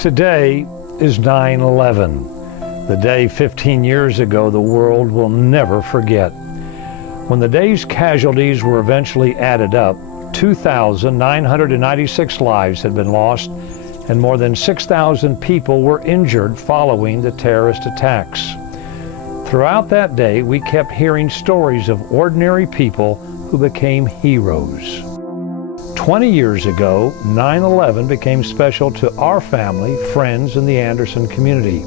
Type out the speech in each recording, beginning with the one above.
Today is 9/11, the day 15 years ago the world will never forget. When the day's casualties were eventually added up, 2,996 lives had been lost and more than 6,000 people were injured following the terrorist attacks. Throughout that day, we kept hearing stories of ordinary people who became heroes. 20 years ago, 9/11 became special to our family, friends, and the Anderson community.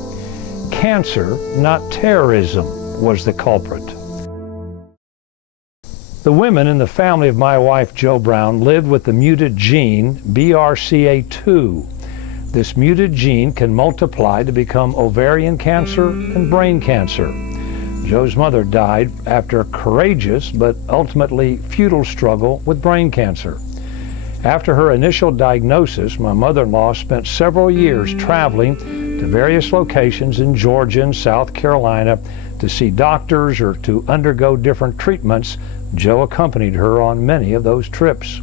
Cancer, not terrorism, was the culprit. The women in the family of my wife, Jo Brown, lived with the muted gene BRCA2. This muted gene can multiply to become ovarian cancer and brain cancer. Jo's mother died after a courageous but ultimately futile struggle with brain cancer. After her initial diagnosis, my mother-in-law spent several years traveling to various locations in Georgia and South Carolina to see doctors or to undergo different treatments. Jo accompanied her on many of those trips.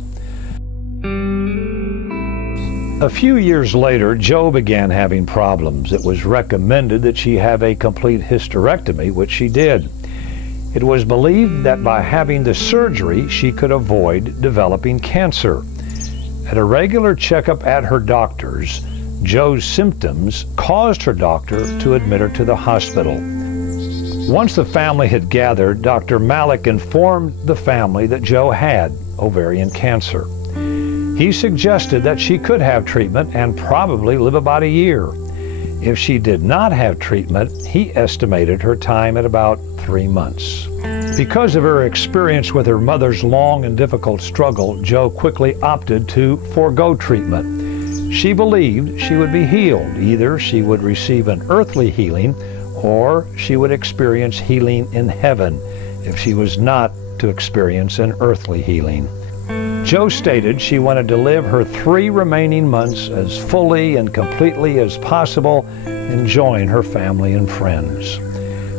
A few years later, Jo began having problems. It was recommended that she have a complete hysterectomy, which she did. It was believed that by having the surgery, she could avoid developing cancer. At a regular checkup at her doctor's, Jo's symptoms caused her doctor to admit her to the hospital. Once the family had gathered, Dr. Malik informed the family that Jo had ovarian cancer. He suggested that she could have treatment and probably live about a year. If she did not have treatment, he estimated her time at about 3 months. Because of her experience with her mother's long and difficult struggle, Jo quickly opted to forego treatment. She believed she would be healed. Either she would receive an earthly healing or she would experience healing in heaven if she was not to experience an earthly healing. Jo stated she wanted to live her 3 remaining months as fully and completely as possible, enjoying her family and friends.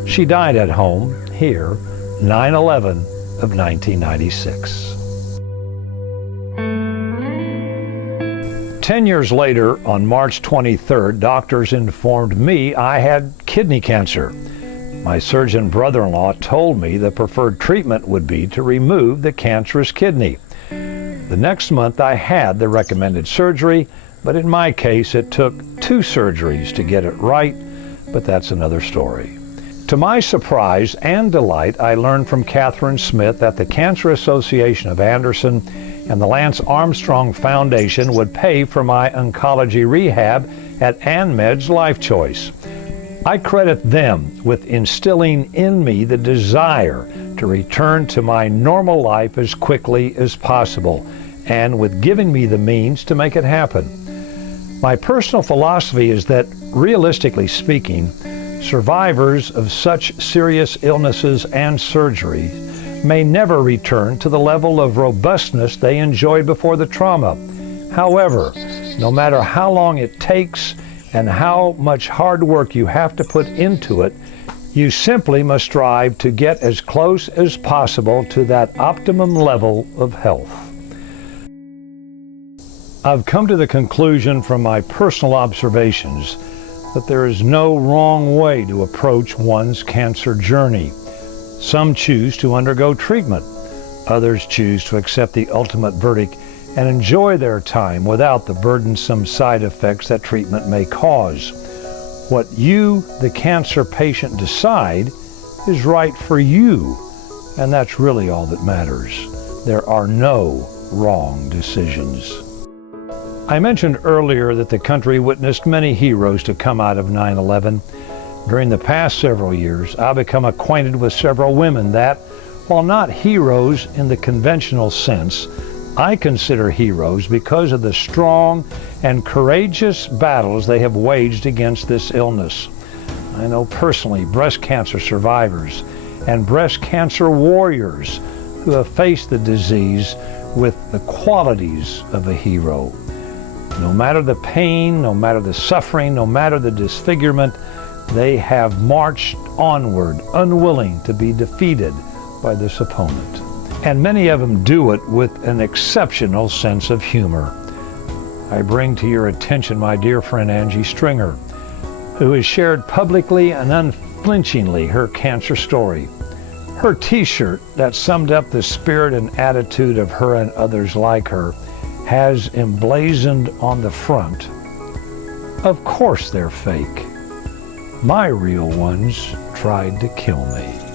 She died at home here, 9/11 of 1996. 10 years later, on March 23rd, doctors informed me I had kidney cancer. My surgeon brother-in-law told me the preferred treatment would be to remove the cancerous kidney. The next month I had the recommended surgery, but in my case it took 2 surgeries to get it right, but that's another story. To my surprise and delight, I learned from Catherine Smith that the Cancer Association of Anderson and the Lance Armstrong Foundation would pay for my oncology rehab at AnMed's Life Choice. I credit them with instilling in me the desire to return to my normal life as quickly as possible, and with giving me the means to make it happen. My personal philosophy is that, realistically speaking, survivors of such serious illnesses and surgeries may never return to the level of robustness they enjoyed before the trauma. However, no matter how long it takes and how much hard work you have to put into it, you simply must strive to get as close as possible to that optimum level of health. I've come to the conclusion from my personal observations that there is no wrong way to approach one's cancer journey. Some choose to undergo treatment. Others choose to accept the ultimate verdict and enjoy their time without the burdensome side effects that treatment may cause. What you, the cancer patient, decide is right for you, and that's really all that matters. There are no wrong decisions. I mentioned earlier that the country witnessed many heroes to come out of 9/11. During the past several years, I've become acquainted with several women that, while not heroes in the conventional sense, I consider heroes because of the strong and courageous battles they have waged against this illness. I know personally breast cancer survivors and breast cancer warriors who have faced the disease with the qualities of a hero. No matter the pain, no matter the suffering, no matter the disfigurement, they have marched onward, unwilling to be defeated by this opponent. And many of them do it with an exceptional sense of humor. I bring to your attention my dear friend Angie Stringer, who has shared publicly and unflinchingly her cancer story. Her t-shirt that summed up the spirit and attitude of her and others like her has emblazoned on the front, "Of course they're fake. My real ones tried to kill me."